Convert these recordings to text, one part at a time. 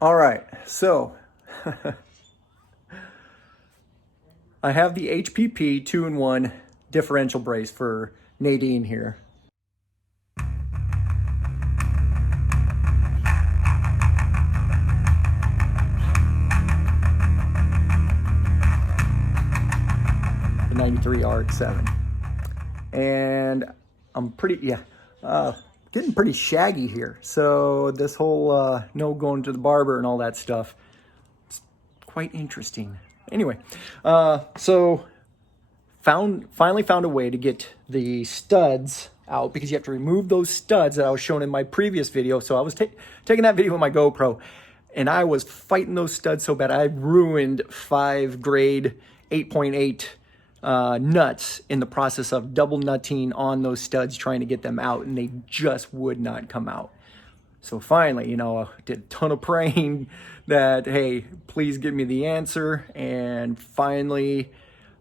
All right, so I have the HPP 2-in-1 differential brace for Nadine here. The 93 RX-7. And I'm getting pretty shaggy here. So this whole no going to the barber and all that stuff, it's quite interesting. Anyway, so finally found a way to get the studs out, because you have to remove those studs that I was showing in my previous video. So I was taking that video with my GoPro, and I was fighting those studs so bad I ruined 5 grade 8.8 nuts in the process of double nutting on those studs, trying to get them out, and they just would not come out. So finally, I did a ton of praying that, hey, please give me the answer, and finally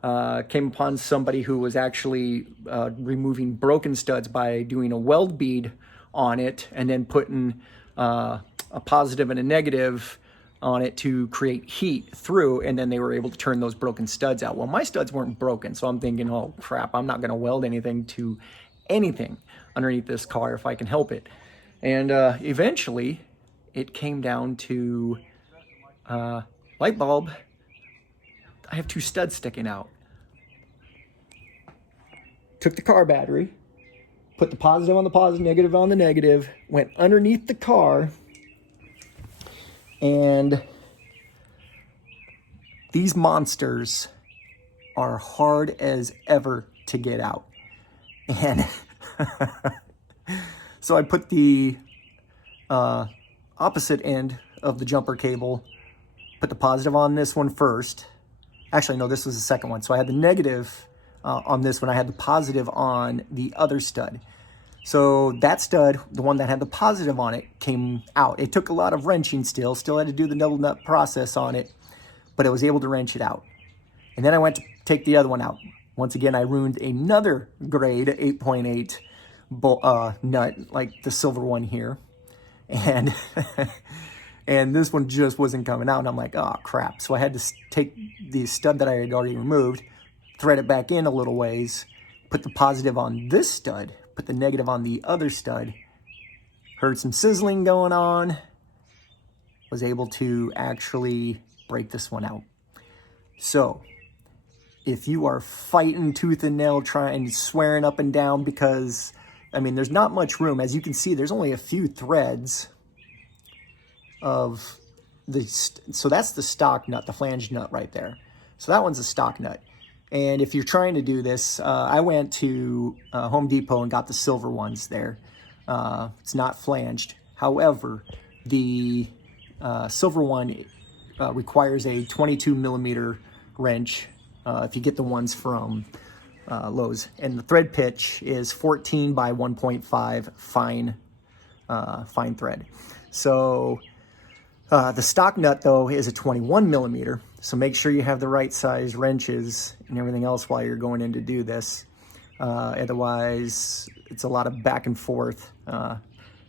came upon somebody who was actually removing broken studs by doing a weld bead on it and then putting a positive and a negative on it to create heat through, and then they were able to turn those broken studs out. Well, my studs weren't broken, so I'm thinking, oh crap, I'm not going to weld anything to anything underneath this car if I can help it. And eventually it came down to light bulb. I have 2 studs sticking out. Took the car battery, put the positive on the positive, negative on the negative, went underneath the car, and these monsters are hard as ever to get out. And so I put the opposite end of the jumper cable, put the positive on this one first. Actually, no, this was the second one. So I had the negative on this one. I had the positive on the other stud. So that stud, the one that had the positive on it, came out. It took a lot of wrenching still had to do the double nut process on it, but I was able to wrench it out. And then I went to take the other one out. Once again, I ruined another grade 8.8 nut, like the silver one here. And and this one just wasn't coming out, and I'm like, oh crap. So I had to take the stud that I had already removed, thread it back in a little ways, put the positive on this stud, put the negative on the other stud, heard some sizzling going on, was able to actually break this one out. So if you are fighting tooth and nail, trying, swearing up and down, because I mean, there's not much room. As you can see, there's only a few threads of the, so that's the stock nut, the flange nut right there. So that one's a stock nut. And if you're trying to do this, I went to Home Depot and got the silver ones there. It's not flanged. However, the silver one requires a 22 millimeter wrench if you get the ones from Lowe's. And the thread pitch is 14 by 1.5 fine thread. So the stock nut, though, is a 21 millimeter. So make sure you have the right size wrenches and everything else while you're going in to do this. Otherwise, it's a lot of back and forth.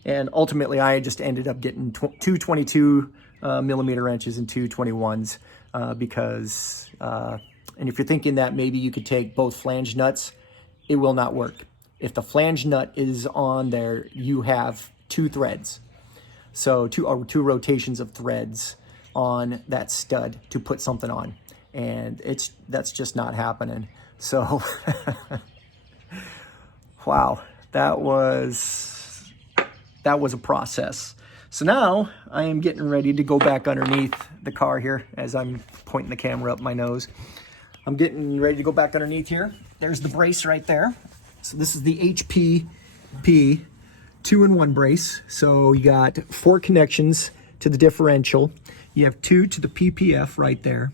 And ultimately, I just ended up getting 2 22 millimeter wrenches and 2 21s because, and if you're thinking that maybe you could take both flange nuts, it will not work. If the flange nut is on there, you have 2 threads. So two rotations of threads on that stud to put something on, and that's just not happening. So wow, that was a process. So now I am getting ready to go back underneath the car here as I'm pointing the camera up my nose. I'm getting ready to go back underneath here. There's the brace right there. So this is the HPP 2-in-1 brace. So you got 4 connections to the differential. You have 2 to the PPF right there.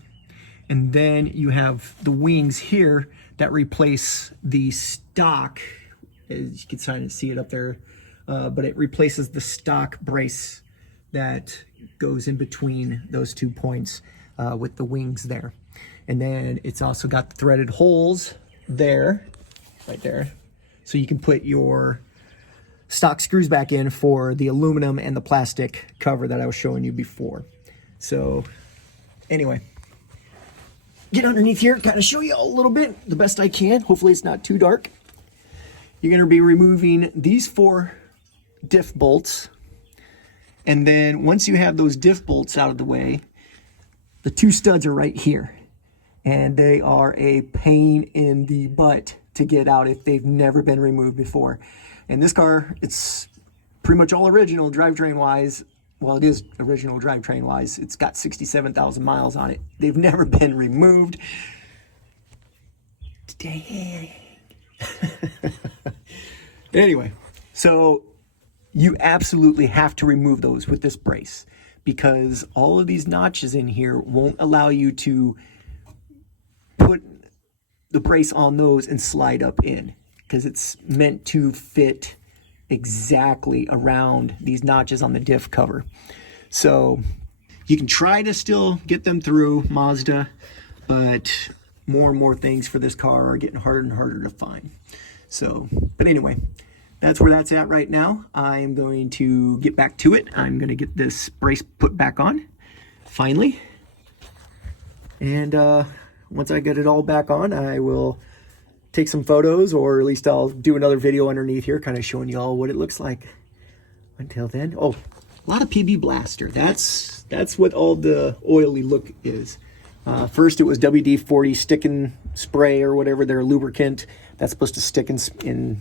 And then you have the wings here that replace the stock, as you can kind of see it up there, but it replaces the stock brace that goes in between those 2 points with the wings there. And then it's also got the threaded holes there, right there. So you can put your stock screws back in for the aluminum and the plastic cover that I was showing you before. So anyway, get underneath here, kind of show you a little bit, the best I can. Hopefully it's not too dark. You're going to be removing these 4 diff bolts. And then once you have those diff bolts out of the way, the 2 studs are right here. And they are a pain in the butt to get out if they've never been removed before. And this car, it's pretty much all original drivetrain wise. Well, it is original drivetrain wise. It's got 67,000 miles on it. They've never been removed. Dang. Anyway, so you absolutely have to remove those with this brace, because all of these notches in here won't allow you to put the brace on those and slide up in, because it's meant to fit exactly around these notches on the diff cover. So you can try to still get them through Mazda, but more and more things for this car are getting harder and harder to find. So, but anyway, that's where that's at right now. I'm going to get back to it. I'm going to get this brace put back on, finally. And once I get it all back on, I will take some photos, or at least I'll do another video underneath here, kind of showing you all what it looks like. Until then, oh, a lot of PB Blaster. That's what all the oily look is. First, it was WD-40 stick and spray or whatever, their lubricant that's supposed to stick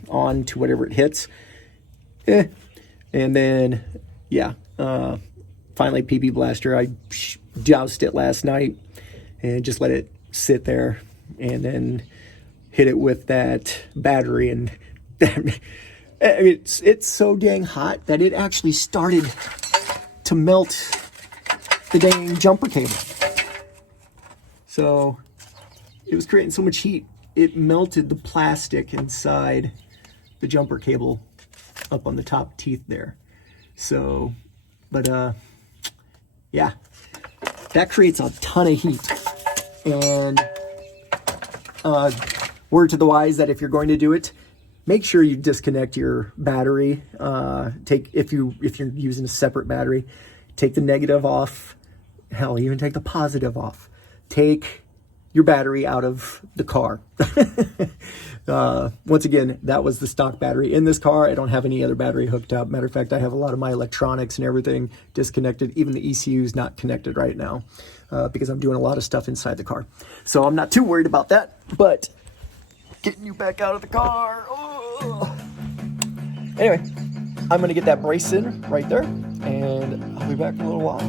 on to whatever it hits. And then, yeah, finally PB Blaster. I jousted it last night and just let it sit there, and then hit it with that battery, and I mean, it's so dang hot that it actually started to melt the dang jumper cable. So it was creating so much heat, it melted the plastic inside the jumper cable up on the top teeth there. So, but yeah, that creates a ton of heat. And word to the wise that if you're going to do it, make sure you disconnect your battery. If you're using a separate battery, take the negative off. Hell, even take the positive off. Take your battery out of the car. Once again, that was the stock battery in this car. I don't have any other battery hooked up. Matter of fact, I have a lot of my electronics and everything disconnected. Even the ECU is not connected right now because I'm doing a lot of stuff inside the car. So I'm not too worried about that, but getting you back out of the car. Oh. Anyway, I'm going to get that brace in right there, and I'll be back in a little while.